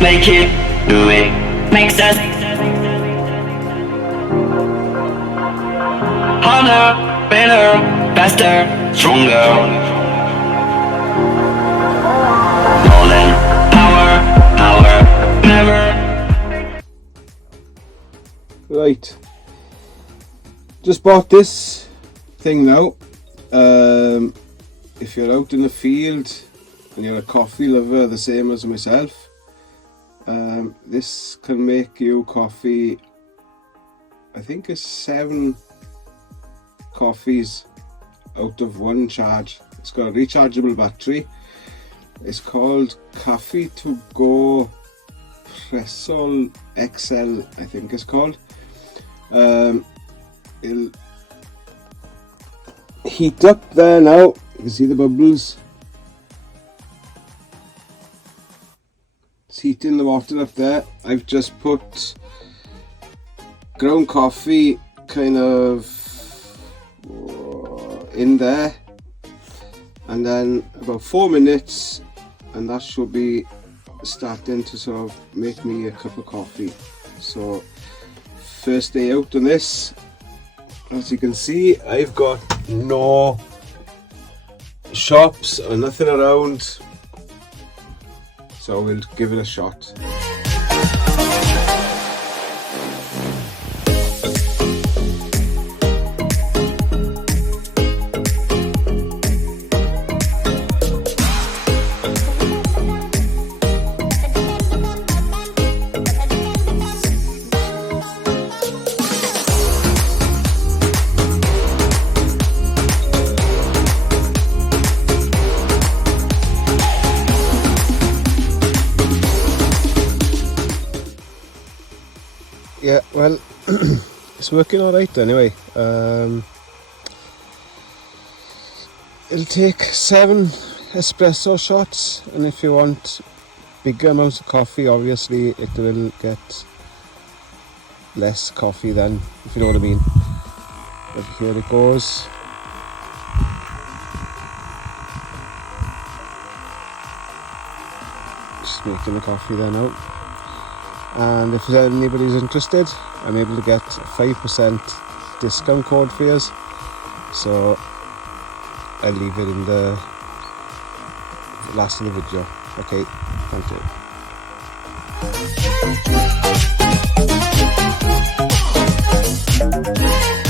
make it, do it, makes us harder, better, faster, stronger. More than power, never. Right, just bought this thing now. If you're out in the field and you're a coffee lover the same as myself, this can make you coffee. I think it's 7 coffees out of one charge. It's got a rechargeable battery. It's called Caffee2go Pressol XL, I think it's called. It'll heat up there now. You can see the bubbles. It's heating the water up there. I've just put ground coffee kind of in there, and then about 4 minutes and that should be starting to sort of make me a cup of coffee. So first day out on this, as you can see, I've got no shops or nothing around, so we'll give it a shot. Yeah, well, it's working alright anyway. It'll take 7 espresso shots, and if you want bigger amounts of coffee, obviously it will get less coffee then, if you know what I mean. But here it goes. Just making the coffee there now. And if anybody's interested, I'm able to get a 5% discount code for you, so I'll leave it in the last of the video. Okay, thank you.